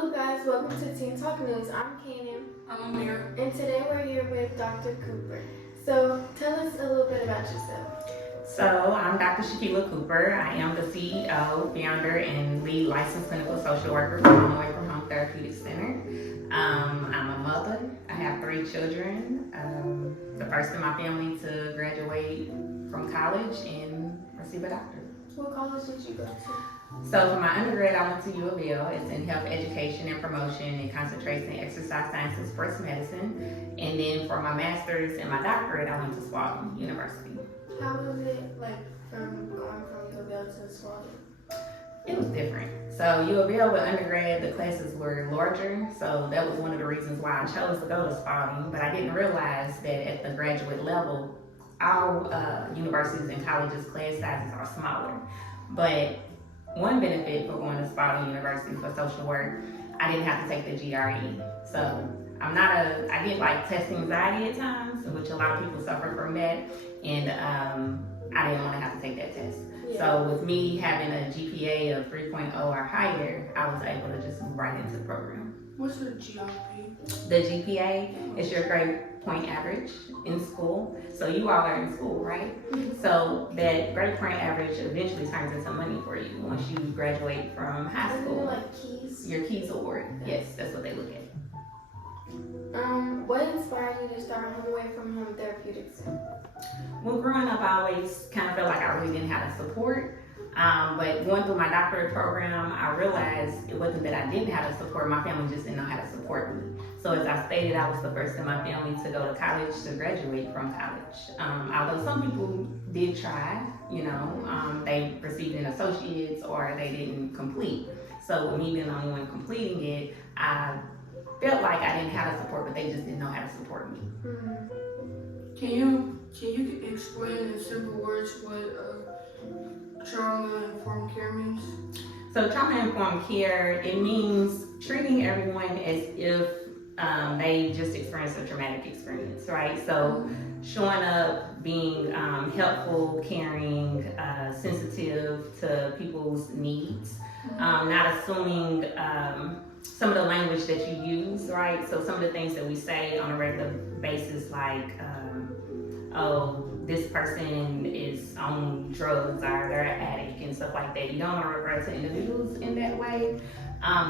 Hello guys, welcome to Teen Talk News. I'm Kanan. I'm Amir. And today we're here with Dr. Cooper. So tell us a little bit about yourself. So I'm Dr. Shaquilla Cooper. I am the CEO, founder, and lead licensed clinical social worker for Away from Home Therapeutics Center. I'm a mother. I have 3 children. The first in my family to graduate from college and receive a doctorate. What college did you go to? So for my undergrad, I went to U of L. It's in health education and promotion and concentrates in exercise science and sports medicine. And then for my master's and my doctorate, I went to Spalding University. How was it like from going from U of L to Spalding? It was different. So U of L with undergrad, the classes were larger. So that was one of the reasons why I chose to go to Spalding. But I didn't realize that at the graduate level, all universities and colleges class sizes are smaller. But one benefit for going to Spalding University for social work, I didn't have to take the GRE. So I get like test anxiety at times, which a lot of people suffer from that. And I didn't want to have to take that test. Yeah. So with me having a GPA of 3.0 or higher, I was able to just move right into the program. What's your GRE? The GPA is your grade point average in school. So you all are in school, right? Mm-hmm. So that grade point average eventually turns into money for you once you graduate from high Isn't school. it like keys? Your keys award. Yes, that's what they look at. What inspired you to start Away from Home Therapeutics? Well, growing up, I always kind of felt like I really didn't have the support. But going through my doctorate program, I realized it wasn't that I didn't have the support, my family just didn't know how to support me. So as I stated, I was the first in my family to go to college, to graduate from college. Although some people did try, they received an associate's or they didn't complete. So with me being the only one completing it, I felt like I didn't have the support, but they just didn't know how to support me. Mm-hmm. Can you explain in simple words what trauma-informed care means? So trauma-informed care, it means treating everyone as if they just experienced a traumatic experience, right? So showing up, being helpful, caring, sensitive to people's needs, not assuming some of the language that you use, right? So some of the things that we say on a regular basis, like, oh, this person is on drugs or they're an addict and stuff like that. You don't want to refer to individuals in that way.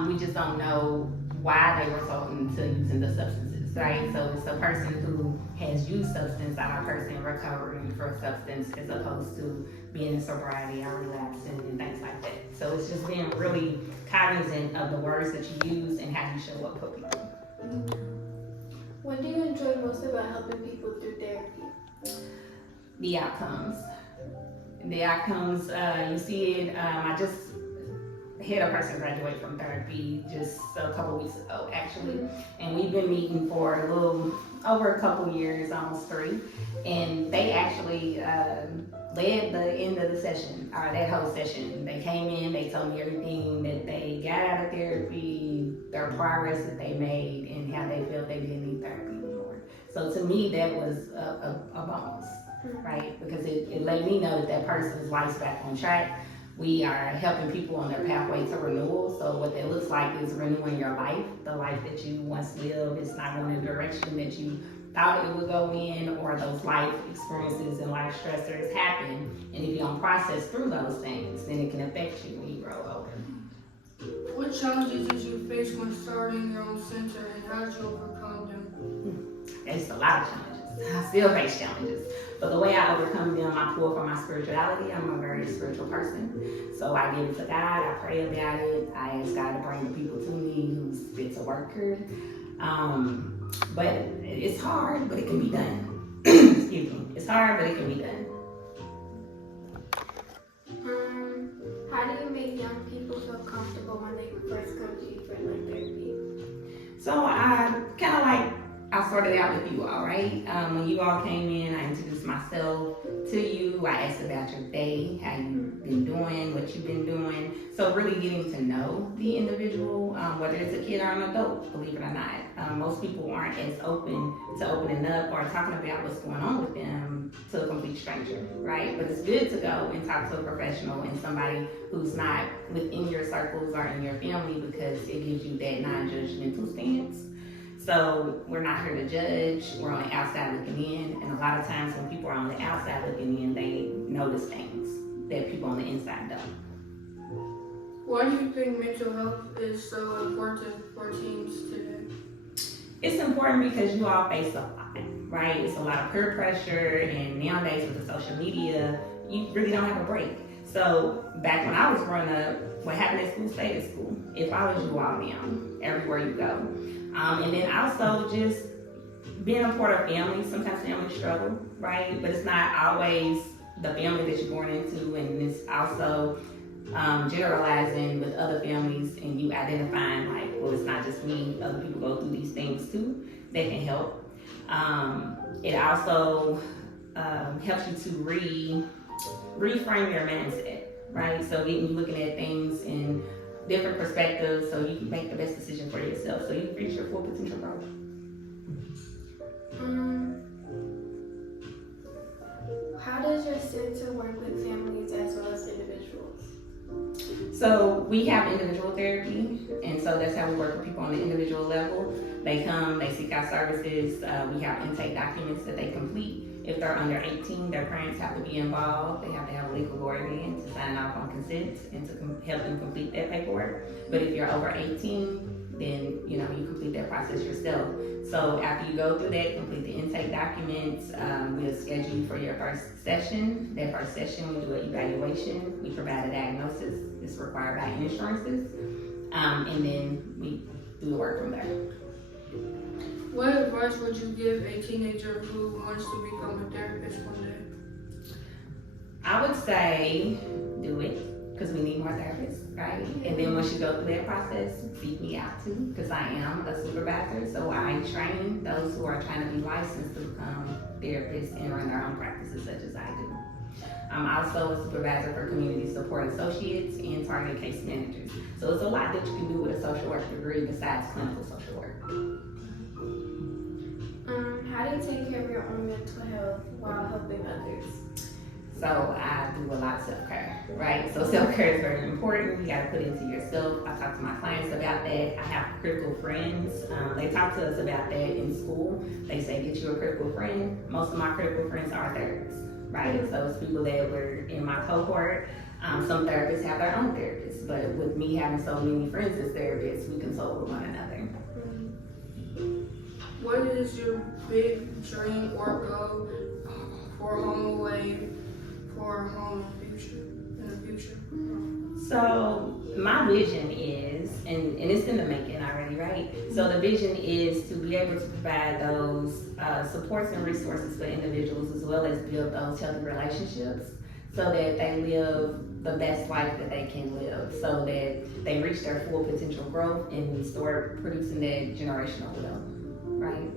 We just don't know why they resulted to using the substances, right? So it's a person who has used substance or a person recovering from substance as opposed to being in sobriety or relapsing and things like that. So it's just being really cognizant of the words that you use and how you show up for people. What do you enjoy most about helping people through therapy? The outcomes. You see it. I just had a person graduate from therapy just a couple weeks ago, actually. And we've been meeting for a little over a couple years, almost 3. And they actually led the end of the session, or that whole session. They came in, they told me everything that they got out of therapy, their progress that they made, and how they felt they didn't need therapy anymore. So to me, that was a bonus, right? Because it let me know that person's life's back on track. We are helping people on their pathway to renewal. So what that looks like is renewing your life. The life that you once lived is not going in the direction that you thought it would go in, or those life experiences and life stressors happen. And if you don't process through those things, then it can affect you when you grow older. What challenges did you face when starting your own center, and how did you overcome them? There's a lot of challenges. I still face challenges. But the way I overcome them, I pull from my spirituality. I'm a very spiritual person. So I give it to God, I pray about it, I ask God to bring the people to me who's fit to work here. But it's hard, but it can be done. Excuse me. It's hard, but it can be done. How do you make young people feel comfortable when they first come to you for like therapy? So I started out with you all, right? When you all came in, I introduced myself to you. I ask about your day, how you've been doing, what you've been doing. So really getting to know the individual, whether it's a kid or an adult, believe it or not. Most people aren't as open to opening up or talking about what's going on with them to a complete stranger, right? But it's good to go and talk to a professional and somebody who's not within your circles or in your family, because it gives you that non-judgmental stance. So we're not here to judge, we're on the outside looking in, and a lot of times when people are on the outside looking in, they notice things that people on the inside don't. Why do you think mental health is so important for teens today? It's important because you all face a lot, right? It's a lot of peer pressure, and nowadays with the social media, you really don't have a break. So back when I was growing up, what happened at school stayed at school. It follows you all down, everywhere you go. And then also just being a part of family. Sometimes families struggle, right? But it's not always the family that you're born into, and it's also generalizing with other families and you identifying like, well, it's not just me, other people go through these things too. That can help. It also helps you to reframe your mindset, right? So getting you looking at things in different perspectives so you can make the best decision for yourself so you can reach your full potential growth. How does your center work with families as well as individuals? So we have individual therapy, and so that's how we work with people on the individual level. They come, they seek out services. We have intake documents that they complete. If they're under 18, their parents have to be involved. They have to have a legal guardian to sign off on consent and to help them complete that paperwork. But if you're over 18, then you complete that process yourself. So after you go through that, complete the intake documents, we'll schedule you for your first session. That first session, we do an evaluation. We provide a diagnosis. It's required by insurances. And then we do the work from there. What advice would you give a teenager who wants to become a therapist one day? I would say do it, because we need more therapists, right? And then once you go through that process, seek me out too, because I am a supervisor. So I train those who are trying to be licensed to become therapists and run their own practices such as I do. I'm also a supervisor for community support associates and targeted case managers. So it's a lot that you can do with a social work degree besides clinical social work. How do you take care of your own mental health while helping others? So I do a lot of self-care, right? So self-care is very important. You gotta put into yourself. I talk to my clients about that. I have critical friends. They talk to us about that in school. They say, get you a critical friend. Most of my critical friends are therapists, right? So it's people that were in my cohort. Some therapists have their own therapists, but with me having so many friends as therapists, we consult with one another. What is your big dream or goal for home away, for home in the future? So my vision is, and it's in the making already, right? So the vision is to be able to provide those supports and resources for individuals, as well as build those healthy relationships so that they live the best life that they can live, so that they reach their full potential growth and start producing that generational wealth, right?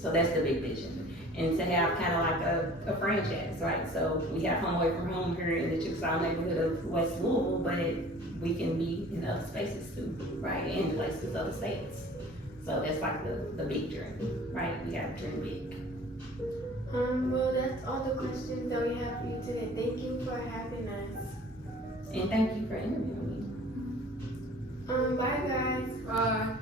So that's the big vision. And to have kind of like a franchise, right? So we have Home Away from Home here in the Chickasaw neighborhood of West Louisville, but we can be in other spaces too, right? And places, other states. So that's like the big dream, right? We got to dream big. Well, that's all the questions that we have for you today. Thank you for having us. And thank you for interviewing me. Bye guys. Bye.